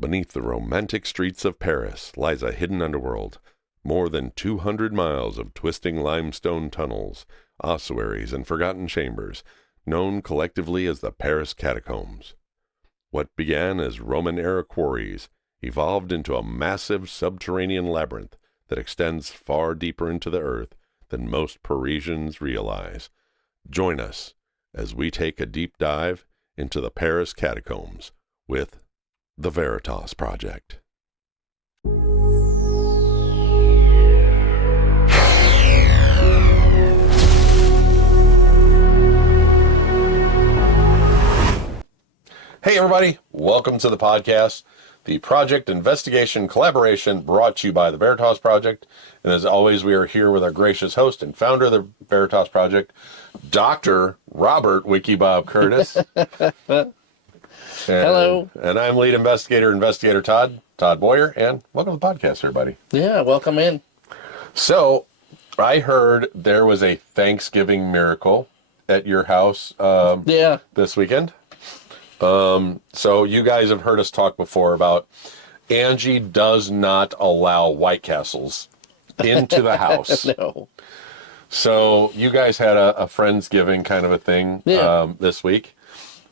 Beneath the romantic streets of Paris lies a hidden underworld, more than 200 miles of twisting limestone tunnels, ossuaries, and forgotten chambers, known collectively as the Paris Catacombs. What began as Roman-era quarries evolved into a massive subterranean labyrinth that extends far deeper into the earth than most Parisians realize. Join us as we take a deep dive into the Paris Catacombs with the Veritas Project. Hey everybody, welcome to the podcast, the project investigation collaboration brought to you by the Veritas Project. And as always, we are here with our gracious host and founder of the Veritas Project, Dr. Robert Wiki Bob Curtis. Hello. And I'm lead investigator Todd Boyer, and welcome to the podcast, everybody. Yeah, welcome in. So, I heard there was a Thanksgiving miracle at your house this weekend. So you guys have heard us talk before about Angie does not allow White Castles into the house. No. So you guys had a Friendsgiving kind of a thing this week.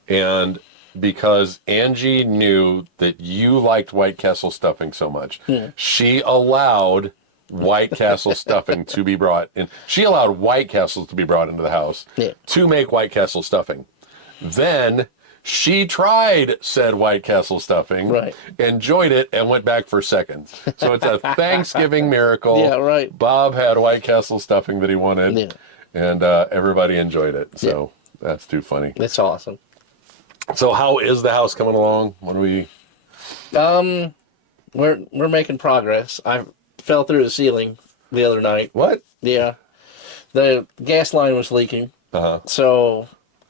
And because Angie knew that you liked White Castle stuffing so much, she allowed White Castle stuffing to be brought in. She allowed White Castles to be brought into the house to make White Castle stuffing. Then she tried said White Castle stuffing, enjoyed it, and went back for seconds. So it's a Thanksgiving miracle. Yeah, right. Bob had White Castle stuffing that he wanted, and everybody enjoyed it. So that's too funny. It's awesome. So how is the house coming along? What are we? We're making progress. I fell through the ceiling the other night. What? Yeah. The gas line was leaking. So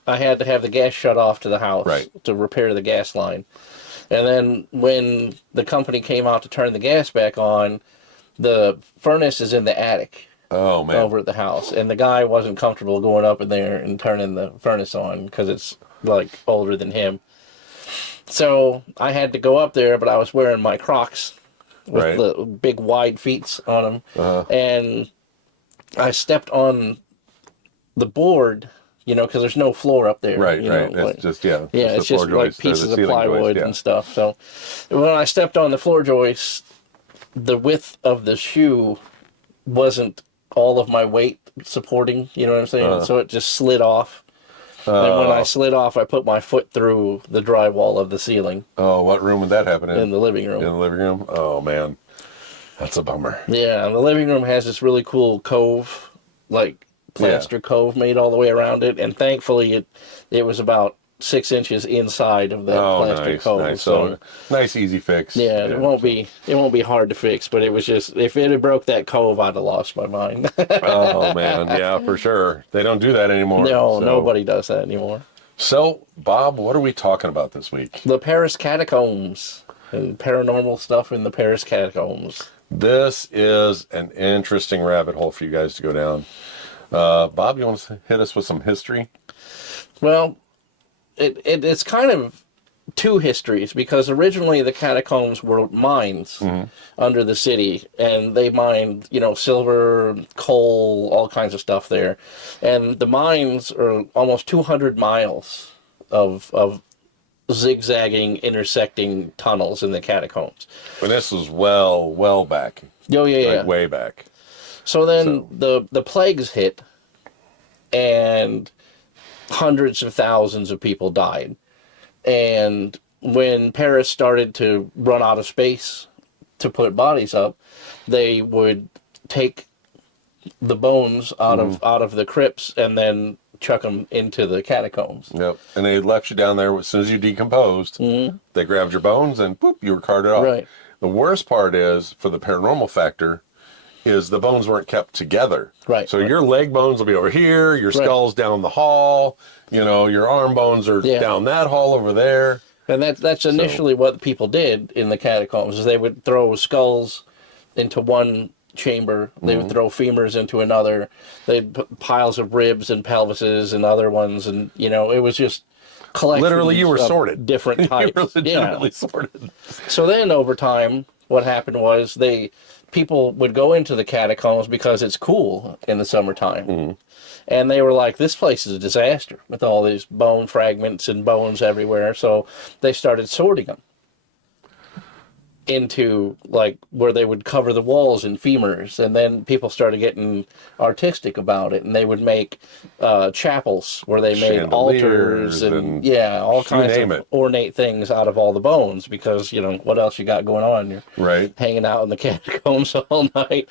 I had to have the gas shut off to the house to repair the gas line. And then when the company came out to turn the gas back on, the furnace is in the attic. Oh, man. Over at the house. And the guy wasn't comfortable going up in there and turning the furnace on because it's like older than him. So I had to go up there, but I was wearing my Crocs with the big wide feet on them. And I stepped on the board, you know, because there's no floor up there. Right. It's like, just, it's just like pieces of plywood and stuff. So when I stepped on the floor joist, the width of the shoe wasn't all of my weight supporting, you know what I'm saying? So it just slid off. And when I slid off, I put my foot through the drywall of the ceiling. Oh, what room would that happen in? In the living room. In the living room? Oh, man. That's a bummer. Yeah, and the living room has this really cool cove, like plaster cove made all the way around it. And thankfully, it was about 6 inches inside of that plaster cove. Nice. So nice, easy fix. Yeah, it won't be hard to fix, but it was just, if it had broke that cove, I'd have lost my mind. Oh man, yeah, for sure. They don't do that anymore. No, nobody does that anymore. So, Bob, what are we talking about this week? The Paris Catacombs and paranormal stuff in the Paris Catacombs. This is an interesting rabbit hole for you guys to go down. Bob, you want to hit us with some history? Well, it's kind of two histories, because originally the catacombs were mines under the city, and they mined, silver, coal, all kinds of stuff there. And the mines are almost 200 miles of zigzagging, intersecting tunnels in the catacombs. And this was well back. Oh, yeah. Way back. So then the plagues hit, and hundreds of thousands of people died. And when Paris started to run out of space to put bodies up, they would take the bones out of the crypts and then chuck them into the catacombs. Yep. And they left you down there as soon as you decomposed. They grabbed your bones and boop, you were carted off. Right. The worst part is, for the paranormal factor, is the bones weren't kept together. Right. So your leg bones will be over here, your skull's down the hall, your arm bones are down that hall over there. And that's initially what people did in the catacombs, is they would throw skulls into one chamber, they would throw femurs into another, they'd put piles of ribs and pelvises and other ones, and it was just collections. Literally, you were of sorted. Different types. You were legitimately sorted. So then over time, what happened was people would go into the catacombs because it's cool in the summertime. Mm-hmm. And they were like, this place is a disaster with all these bone fragments and bones everywhere. So they started sorting them into like where they would cover the walls in femurs, and then people started getting artistic about it, and they would make chapels where they made altars and all kinds of ornate things out of all the bones, because what else you got going on? You're right hanging out in the catacombs all night,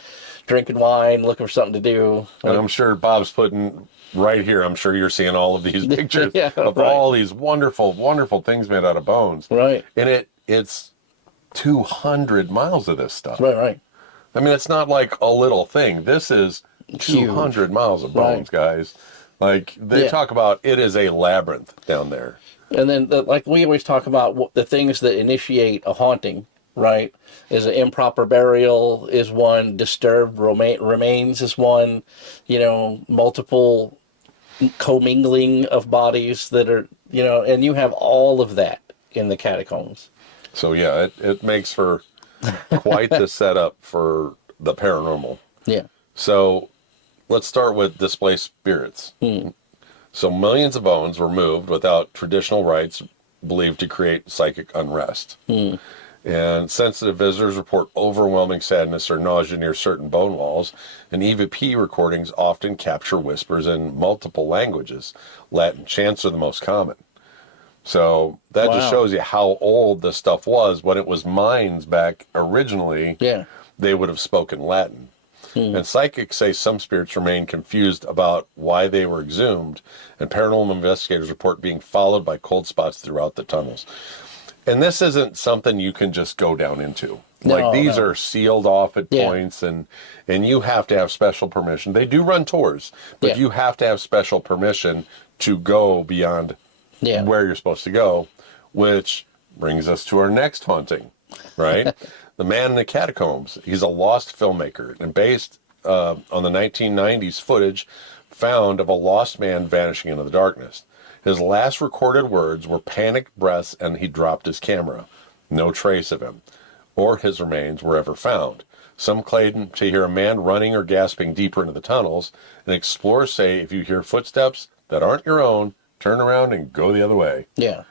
drinking wine, looking for something to do. And I'm sure Bob's putting right here, I'm sure you're seeing all of these pictures of all these wonderful, wonderful things made out of bones. Right. And it's 200 miles of this stuff. Right. I mean, it's not like a little thing. This is 200 miles of bones, guys. Like, they talk about it is a labyrinth down there. And then, like we always talk about, the things that initiate a haunting, right? Is an improper burial is one, disturbed remains is one, multiple commingling of bodies that are, and you have all of that in the catacombs. So, yeah, it makes for quite the setup for the paranormal. Yeah. So, let's start with displaced spirits. So, millions of bones were moved without traditional rites believed to create psychic unrest. And sensitive visitors report overwhelming sadness or nausea near certain bone walls. And EVP recordings often capture whispers in multiple languages. Latin chants are the most common. So that just shows you how old this stuff was. When it was mines back originally, they would have spoken Latin. And psychics say some spirits remain confused about why they were exhumed, and paranormal investigators report being followed by cold spots throughout the tunnels. And this isn't something you can just go down into. These are sealed off at points, and you have to have special permission. They do run tours, but you have to have special permission to go beyond where you're supposed to go, which brings us to our next haunting, right? The Man in the Catacombs. He's a lost filmmaker, and based on the 1990s footage found of a lost man vanishing into the darkness. His last recorded words were panicked breaths, and he dropped his camera. No trace of him or his remains were ever found. Some claim to hear a man running or gasping deeper into the tunnels, and explorers say if you hear footsteps that aren't your own, turn around and go the other way. Yeah.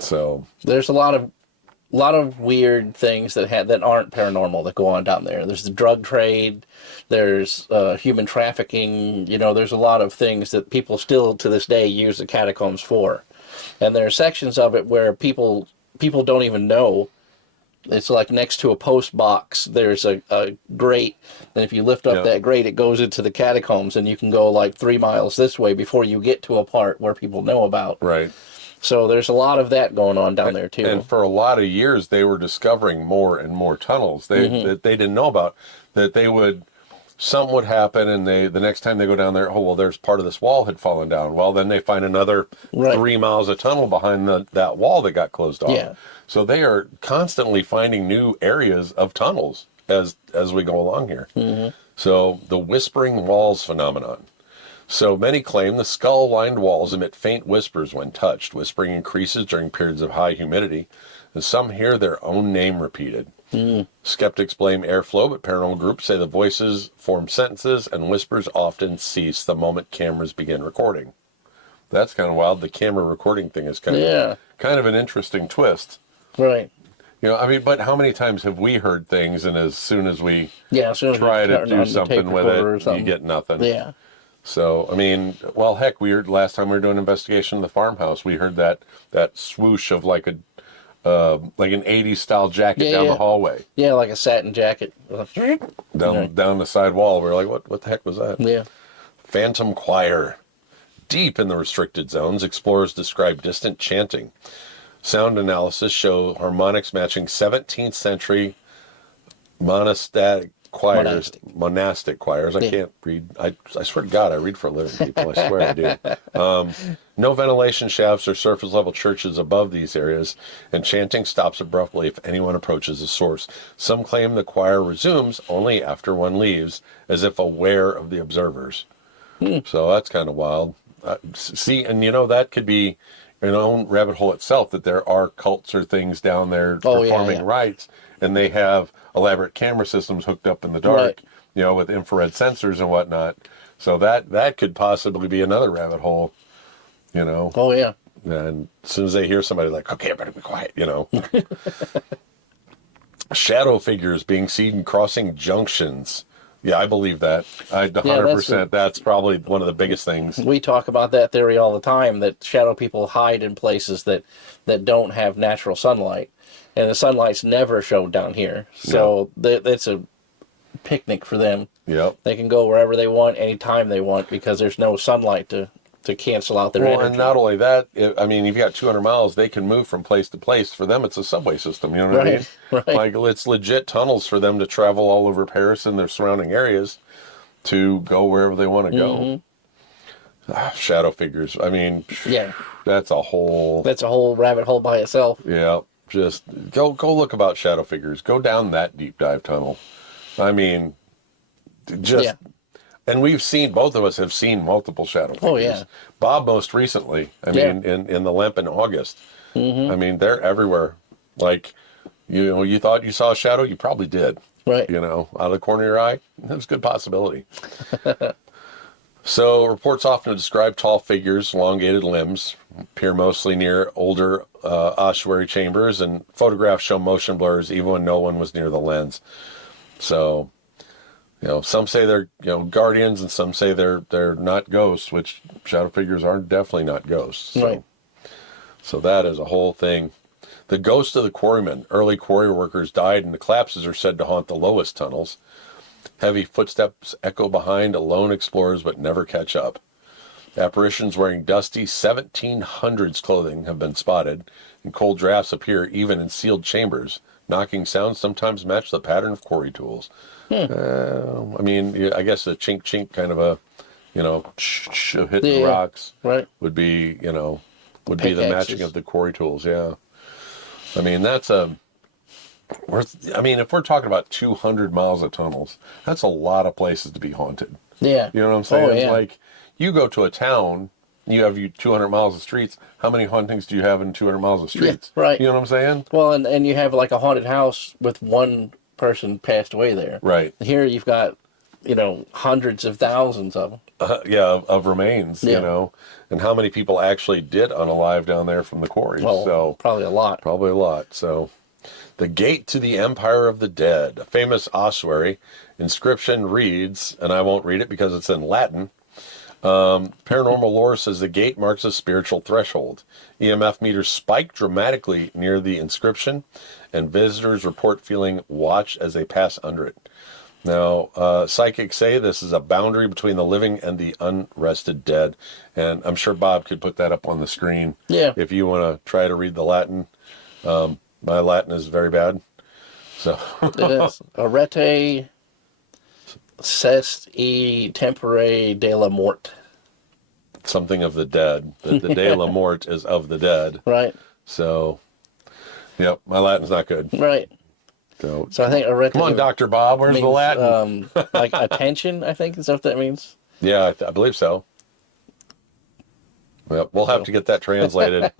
So there's a lot of weird things that aren't paranormal that go on down there. There's the drug trade, there's human trafficking, there's a lot of things that people still to this day use the catacombs for. And there are sections of it where people don't even know. It's like next to a post box, there's a grate, and if you lift up that grate, it goes into the catacombs, and you can go like 3 miles this way before you get to a part where people know about. Right. So there's a lot of that going on down there too. And for a lot of years, they were discovering more and more tunnels that they didn't know about. That something would happen, and the next time they go down there, there's part of this wall had fallen down. Well, then they find another 3 miles of tunnel behind that wall that got closed off. Yeah. So they are constantly finding new areas of tunnels as we go along here. So the whispering walls phenomenon. So many claim the skull-lined walls emit faint whispers when touched. Whispering increases during periods of high humidity, and some hear their own name repeated. Skeptics blame airflow, but paranormal groups say the voices form sentences, and whispers often cease the moment cameras begin recording. That's kind of wild. The camera recording thing is kind of an interesting twist. Right. But how many times have we heard things, and as soon as we try to do something with it, you get nothing. Yeah. So, heck, last time we were doing an investigation in the farmhouse, we heard that swoosh of like an 80s style jacket down the hallway. Yeah, like a satin jacket. Down the side wall. We were like, what the heck was that? Yeah. Phantom choir. Deep in the restricted zones, explorers describe distant chanting. Sound analysis show harmonics matching 17th century monastic choirs. I can't read. I swear to God, I read for a living, people. I swear I do. No ventilation shafts or surface level churches above these areas, and chanting stops abruptly if anyone approaches the source. Some claim the choir resumes only after one leaves, as if aware of the observers. So that's kind of wild. And that could be rabbit hole itself, that there are cults or things down there performing rites, and they have elaborate camera systems hooked up in the dark, with infrared sensors and whatnot. So that could possibly be another rabbit hole, Oh, yeah. And as soon as they hear somebody like, okay, I better be quiet, Shadow figures being seen crossing junctions. Yeah, I believe that. 100%. That's probably one of the biggest things. We talk about that theory all the time, that shadow people hide in places that don't have natural sunlight. And the sunlight's never showed down here. So it's a picnic for them. Yep. They can go wherever they want, anytime they want, because there's no sunlight to cancel out their energy. And not only that, you've got 200 miles, they can move from place to place. For them, it's a subway system, you know what I mean? Right. Like, it's legit tunnels for them to travel all over Paris and their surrounding areas to go wherever they want to go. Shadow figures, that's a whole rabbit hole by itself. Yeah, just go look about shadow figures. Go down that deep dive tunnel. And both of us have seen multiple shadow figures. Oh, yeah. Bob most recently, in the Lemp in August. They're everywhere. Like, you thought you saw a shadow, you probably did. Right. Out of the corner of your eye, that's a good possibility. So, reports often describe tall figures, elongated limbs, appear mostly near older ossuary chambers, and photographs show motion blurs even when no one was near the lens. So, some say they're, guardians, and some say they're not ghosts, which shadow figures are definitely not ghosts. So, right. So that is a whole thing. The ghost of the quarrymen. Early quarry workers died, and the collapses are said to haunt the lowest tunnels. Heavy footsteps echo behind lone explorers but never catch up. Apparitions wearing dusty 1700s clothing have been spotted, and cold drafts appear even in sealed chambers. Knocking sounds sometimes match the pattern of quarry tools. I guess a chink chink kind of a, hitting the rocks would be, would be the matching of the quarry tools. Yeah. That's if we're talking about 200 miles of tunnels, that's a lot of places to be haunted. Yeah. You know what I'm saying? Oh, yeah. Like, you go to a town, you have 200 miles of streets. How many hauntings do you have in 200 miles of streets? Yeah, right. You know what I'm saying? Well, and you have like a haunted house with one person passed away there. Right. Here you've got, hundreds of thousands of them. Of remains, and how many people actually did unalive down there from the quarries. Well, so probably a lot. Probably a lot. So, the gate to the Empire of the Dead, a famous ossuary. Inscription reads, and I won't read it because it's in Latin. Paranormal lore says the gate marks a spiritual threshold. EMF meters spike dramatically near the inscription, and visitors report feeling watched as they pass under it. Now, psychics say this is a boundary between the living and the unrested dead, and I'm sure Bob could put that up on the screen. Yeah. If you want to try to read the Latin. My Latin is very bad. So it is. Arete Cest e tempore de la mort. Something of the dead. The de la mort is of the dead. Right. So, yep, my Latin's not good. Right. So I think arete. Come on, Dr. Bob, where's means, the Latin? Like attention, I think. Is that what that means? Yeah, I believe so. Yep, we'll have to get that translated.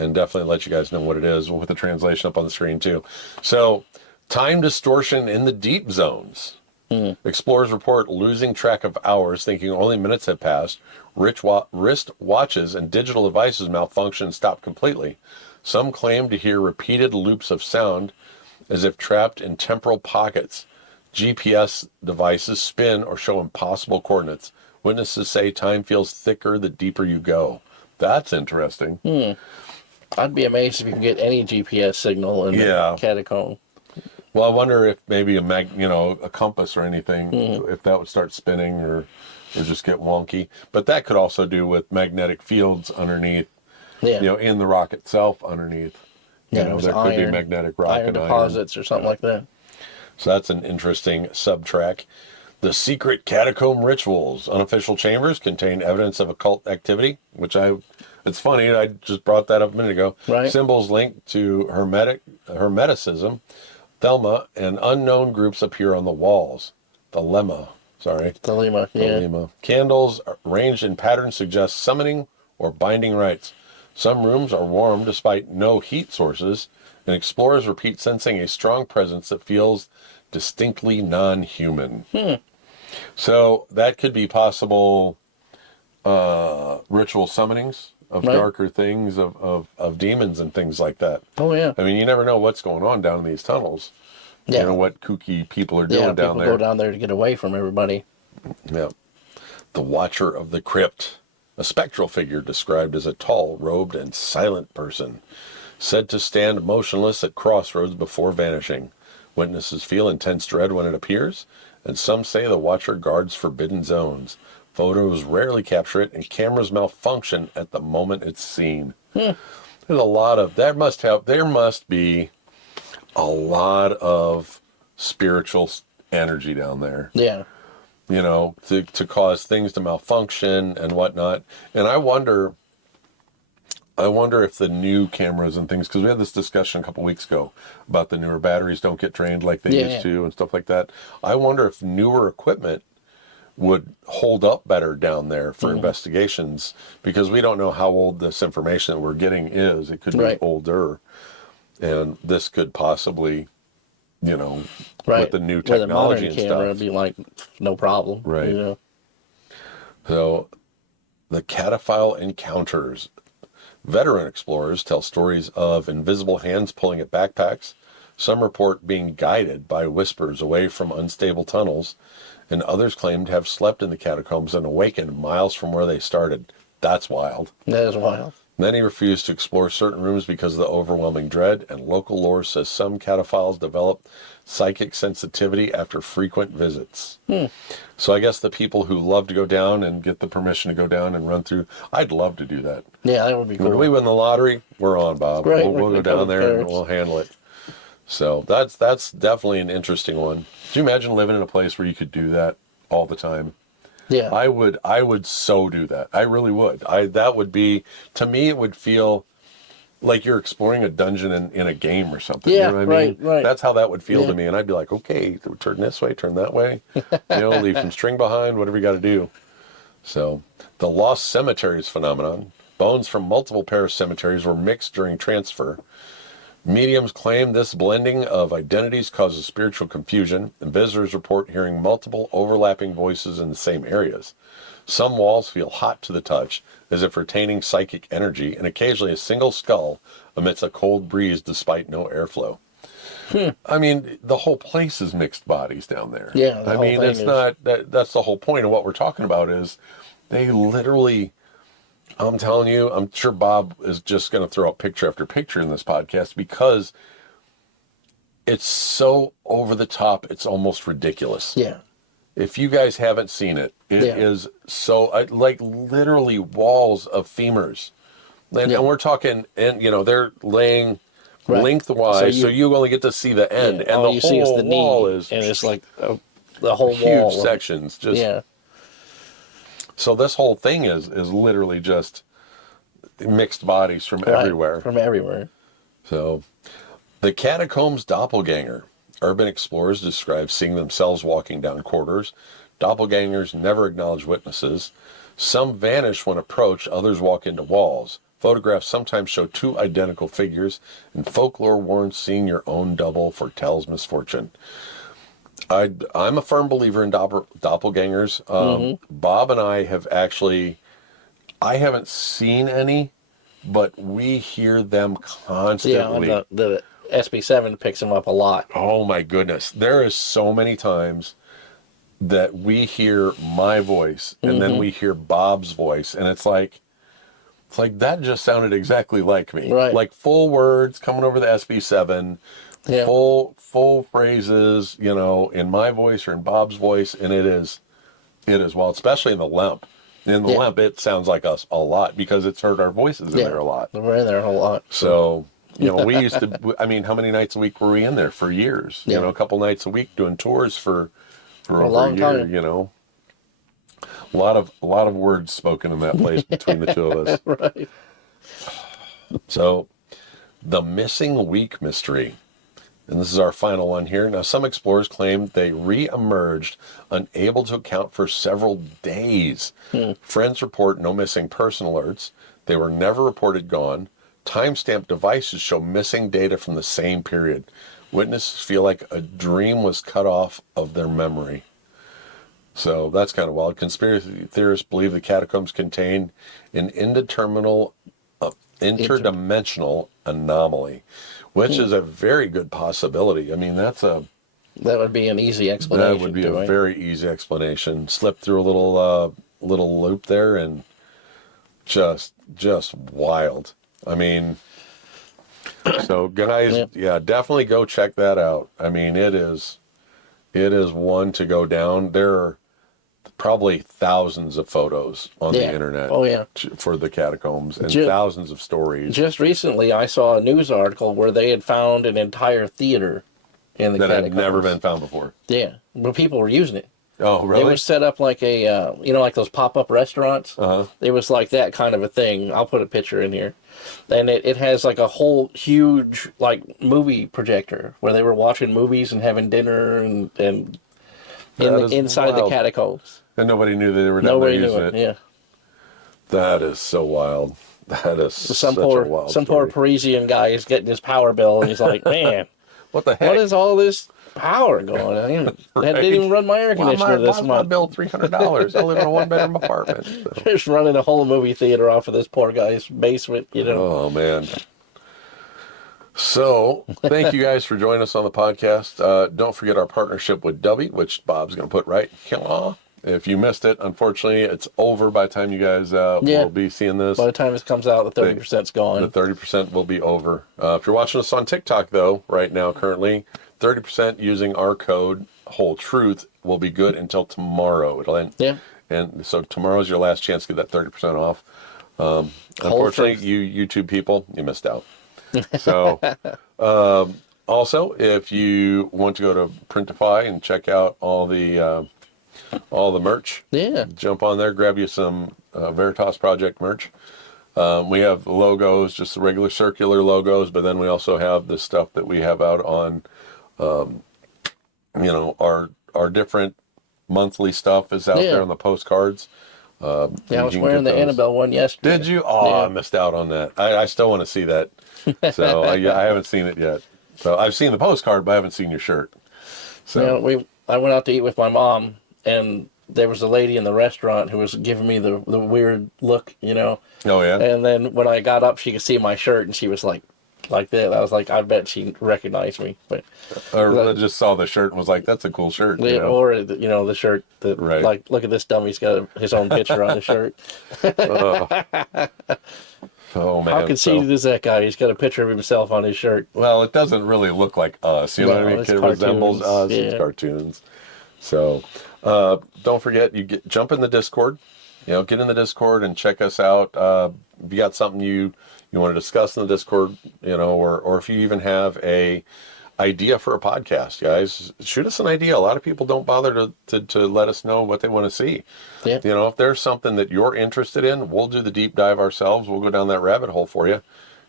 and definitely let you guys know what it is. We'll put the translation up on the screen too. So, time distortion in the deep zones. Explorers report losing track of hours, thinking only minutes have passed. Wrist watches and digital devices malfunction and stop completely. Some claim to hear repeated loops of sound as if trapped in temporal pockets. GPS devices spin or show impossible coordinates. Witnesses say time feels thicker the deeper you go. That's interesting. I'd be amazed if you can get any GPS signal in the catacomb. Well, I wonder if maybe a compass or anything, if that would start spinning or just get wonky. But that could also do with magnetic fields underneath, in the rock itself underneath. There could be magnetic rock iron and deposits or something like that. So that's an interesting sub-track. The secret catacomb rituals. Unofficial chambers contain evidence of occult activity, it's funny, I just brought that up a minute ago. Right. Symbols linked to Hermeticism, Thelma, and unknown groups appear on the walls. Thelema. Thelema, yeah. Thelema. Candles arranged in patterns suggest summoning or binding rights. Some rooms are warm despite no heat sources, and explorers repeat sensing a strong presence that feels distinctly non-human. So that could be possible ritual summonings of darker things, of demons and things like that. Oh, yeah. I mean, you never know what's going on down in these tunnels. Yeah. You know what kooky people are doing down there. People go down there to get away from everybody. Yeah. The Watcher of the Crypt, a spectral figure described as a tall, robed, and silent person, said to stand motionless at crossroads before vanishing. Witnesses feel intense dread when it appears, and some say the Watcher guards forbidden zones. Photos rarely capture it, and cameras malfunction at the moment it's seen. There's a lot of, there must be a lot of spiritual energy down there. Yeah. You know, to cause things to malfunction and whatnot. And I wonder if the new cameras and things, because we had this discussion a couple weeks ago about the newer batteries don't get drained like they used to and stuff like that. I wonder if newer equipment would hold up better down there for investigations, because we don't know how old this information that we're getting is. It could be older, and this could possibly, you know, with the new technology and camera, stuff, be like no problem. Right. You know? So, the cataphile encounters. Veteran explorers tell stories of invisible hands pulling at backpacks. Some report being guided by whispers away from unstable tunnels, and others claim to have slept in the catacombs and awakened miles from where they started. That's wild. That is wild. Many refuse to explore certain rooms because of the overwhelming dread, and local lore says some cataphiles develop psychic sensitivity after frequent visits. So I guess the people who love to go down and get the permission to go down and run through, I'd love to do that. Yeah, that would be cool. When we win the lottery, we're on, Bob. Right, We'll go down there and we'll handle it. So that's definitely an interesting one. Do you imagine living in a place where you could do that all the time? Yeah. I would so do that. I really would. That would be, to me, it would feel like you're exploring a dungeon in a game or something. Yeah, you know what I mean? right. That's how that would feel to me. And I'd be like, okay, turn this way, turn that way. You know, leave some string behind, whatever you got to do. So, the lost cemeteries phenomenon. Bones from multiple Paris cemeteries were mixed during transfer. Mediums claim this blending of identities causes spiritual confusion, and visitors report hearing multiple overlapping voices in the same areas. Some walls feel hot to the touch, as if retaining psychic energy, and occasionally a single skull emits a cold breeze despite no airflow. I mean, the whole place is mixed bodies down there. Yeah, I mean, it's not, that's the whole point of what we're talking about is they literally... I'm telling you, I'm sure Bob is just going to throw up picture after picture in this podcast because it's so over the top, it's almost ridiculous. Yeah. If you guys haven't seen it, it is so, like literally walls of femurs. And we're talking, and you know, they're laying lengthwise, so you only get to see the end. And the whole wall is... And it's like the whole huge wall. Huge sections. Just So this whole thing is literally just mixed bodies from everywhere. From everywhere. So, the catacombs doppelganger. Urban explorers describe seeing themselves walking down corridors. Doppelgangers never acknowledge witnesses. Some vanish when approached, others walk into walls. Photographs sometimes show two identical figures, and folklore warns seeing your own double foretells misfortune. I'm a firm believer in doppelgangers. Bob and I have actually, I haven't seen any, but we hear them constantly. Yeah, the SB7 picks them up a lot. Oh my goodness. There is so many times that we hear my voice and then we hear Bob's voice, and it's like that just sounded exactly like me. Right. Like full words coming over the SB7. Yeah. Full phrases, you know, in my voice or in Bob's voice, and it is well, especially in the Lemp. In the Lemp, it sounds like us a lot because it's heard our voices in there a lot. We're in there a lot. So, you know, we used to, I mean, how many nights a week were we in there for years? You know, a couple nights a week doing tours for over a year, time. You know. A lot of words spoken in that place between the two of us. Right. So, the missing week mystery. And this is our final one here. Now, some explorers claim they re-emerged unable to account for several days. Friends report no missing person alerts. They were never reported gone. Timestamp devices show missing data from the same period. Witnesses feel like a dream was cut off of their memory. So that's kind of wild. Conspiracy theorists believe the catacombs contain an interdimensional anomaly, which is a very good possibility. I mean, that would be an easy explanation. That would be a very easy explanation. Slip through a little loop there, and just wild. I mean, so guys, yeah, definitely go check that out. I mean, it is one to go down. There are probably thousands of photos on the internet for the catacombs, and thousands of stories. Just recently, I saw a news article where they had found an entire theater in the catacombs. That had never been found before. Yeah, but people were using it. Oh, really? It was set up like a, like those pop-up restaurants. It was like that kind of a thing. I'll put a picture in here. And it has like a whole huge like movie projector where they were watching movies and having dinner and inside the catacombs. And nobody knew that they were down there using it. Yeah. That is so wild. That is some poor Parisian guy is getting his power bill and he's like, man, what the heck? What is all this power going on? I didn't even run my air conditioner this month. I billed $300. I live in a one-bedroom apartment. So. Just running a whole movie theater off of this poor guy's basement, Oh, man. So, thank you guys for joining us on the podcast. Don't forget our partnership with Dubby, which Bob's going to put right here. If you missed it, unfortunately, it's over by the time you guys will be seeing this. By the time this comes out, the 30%'s gone. The 30% will be over. If you're watching us on TikTok, though, right now, currently, 30% using our code Whole Truth will be good until tomorrow. It'll end. Yeah. And so tomorrow's your last chance to get that 30% off. Unfortunately, you YouTube people, you missed out. So, also, if you want to go to Printify and check out all the merch, jump on there, grab you some Veritas Project merch. We have logos, just the regular circular logos, but then we also have the stuff that we have out on, our different monthly stuff is out there on the postcards. I was wearing the Annabelle one yesterday. Did you? Oh, I missed out on that. I still want to see that. So I haven't seen it yet. So I've seen the postcard, but I haven't seen your shirt. So I went out to eat with my mom, and there was a lady in the restaurant who was giving me the weird look, Oh, yeah? And then when I got up, she could see my shirt, and she was like that. I was like, I bet she recognized me. But I just saw the shirt and was like, that's a cool shirt. Or, the shirt that, like, look at this dummy's got his own picture on his shirt. Oh, man. How conceited is that guy? He's got a picture of himself on his shirt. Well, it doesn't really look like us. You know what I mean? It resembles us. It's cartoons. So, don't forget, jump in the Discord. Get in the Discord and check us out. If you got something you want to discuss in the Discord, or if you even have a idea for a podcast, guys, shoot us an idea. A lot of people don't bother to let us know what they want to see. Yeah. If there's something that you're interested in, we'll do the deep dive ourselves. We'll go down that rabbit hole for you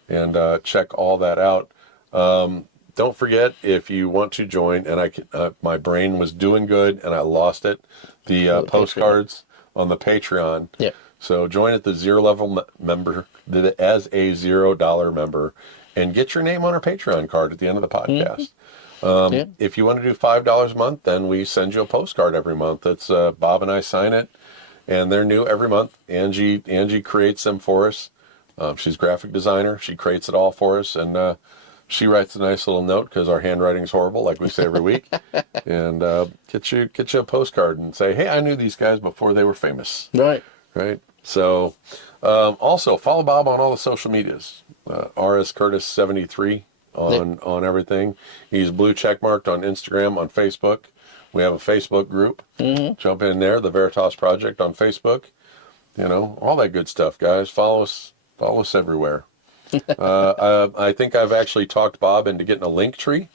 and check all that out. Don't forget, if you want to join, and my brain was doing good and I lost it, the postcards on the Patreon. Yeah. So join at the $0 level member, as a $0 member, and get your name on our Patreon card at the end of the podcast. If you want to do $5 a month, then we send you a postcard every month. It's Bob and I sign it, and they're new every month. Angie creates them for us. She's a graphic designer. She creates it all for us, and she writes a nice little note because our handwriting is horrible, like we say every week, and get you a postcard and say, hey, I knew these guys before they were famous. Right. So, also follow Bob on all the social medias. RS Curtis 73 on everything. He's blue check marked on Instagram, on Facebook. We have a Facebook group. Jump in there, the Veritas Project on Facebook. All that good stuff, guys. Follow us everywhere. I think I've actually talked Bob into getting a link tree.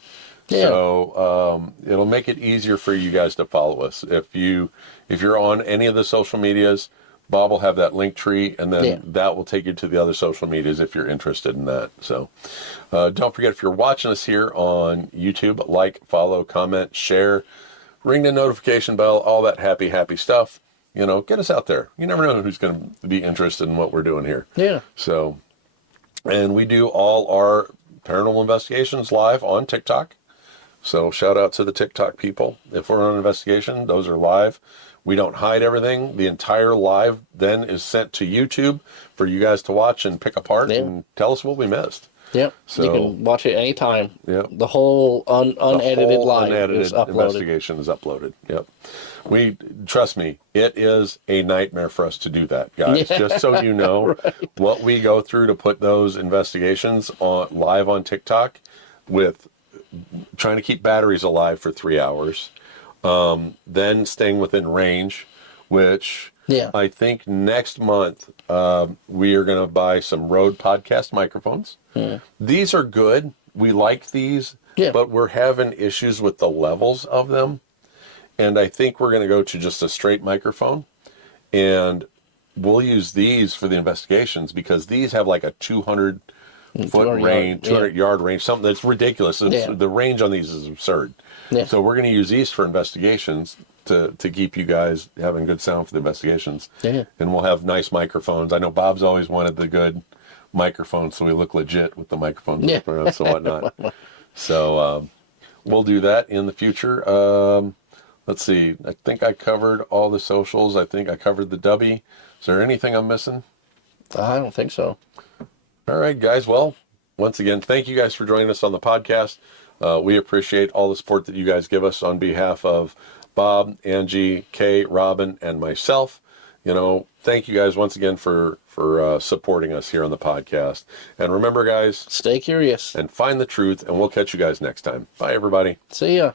Yeah. So it'll make it easier for you guys to follow us. If you're on any of the social medias, Bob will have that link tree, and then that will take you to the other social medias if you're interested in that. So don't forget, if you're watching us here on YouTube, like, follow, comment, share, ring the notification bell, all that happy stuff. You know, get us out there. You never know who's going to be interested in what we're doing here. Yeah. So, and we do all our paranormal investigations live on TikTok. So shout out to the TikTok people. If we're on an investigation, those are live. We don't hide everything. The entire live then is sent to YouTube for you guys to watch and pick apart and tell us what we missed. Yep. So, you can watch it anytime. Yep. The whole unedited live is uploaded. Investigation is uploaded. Yep. Trust me, it is a nightmare for us to do that, guys. Yeah. Just so you know what we go through to put those investigations on live on TikTok, with trying to keep batteries alive for 3 hours, then staying within range, which I think next month we are going to buy some Rode podcast microphones. These are good. We like these, but we're having issues with the levels of them. And I think we're going to go to just a straight microphone, and we'll use these for the investigations, because these have like a 200-foot range, 200-yard range, something that's ridiculous. The range on these is absurd. So we're going to use these for investigations to keep you guys having good sound for the investigations. And we'll have nice microphones. I know Bob's always wanted the good microphones, so we look legit with the microphones and whatnot. So we'll do that in the future. Let's see. I think I covered all the socials. I think I covered the Dubby. Is there anything I'm missing? I don't think so. All right, guys. Well, once again, thank you guys for joining us on the podcast. We appreciate all the support that you guys give us on behalf of Bob, Angie, Kay, Robin, and myself. You know, thank you guys once again for supporting us here on the podcast. And remember, guys, stay curious and find the truth, and we'll catch you guys next time. Bye, everybody. See ya.